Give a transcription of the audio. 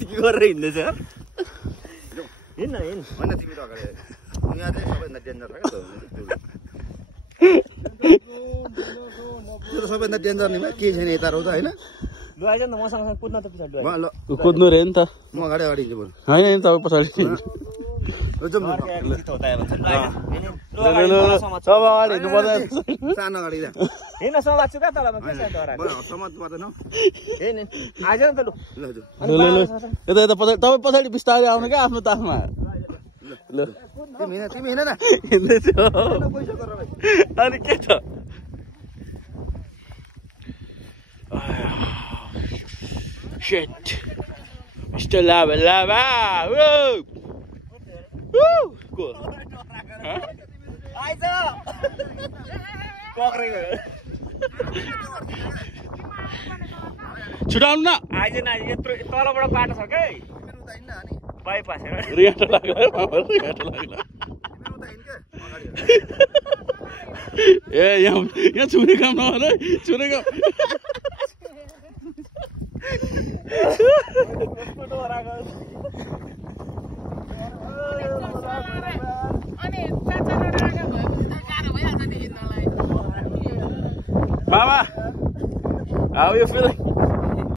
के गरेर हिँड्दैछ हिँड्न हिँड होइन तिमी त अगाडि यहाँ चाहिँ सबैभन्दा डेन्जर हो त्यो सबैभन्दा डेन्जर नि के छैन यता रौ त होइन लु आइज न मसँग कुद्न त पछाडि कुद्नु रे नि त म अगाडि अगाडि हिँड्छु बरु होइन नि तपाईँ पछाडि सब अगाडि हिँड्नु पर्दैन सानो अगाडि हिँड्न समात्छु क्या तलमा के छ डरा समात पर्दैन हिँड आइज न त लु यता यता पछाडि तपाईँ पछाडि बिस्तारै आउनु क्या आफ्नो ताफमा ल तिमी हिँड न हिँड्दैछु अनि के छ Shit. Mr. Lava Lava. Woo! Woo! Cool. आइज पक्रेको छुटाउनु न आइज न यत्रो तलबाट बाटो छ के बाइपास रियाटो लाग्ला रियाटो लाग्ला ए यहाँ छुने काम नगर है छुने काम Mama, how are you feeling?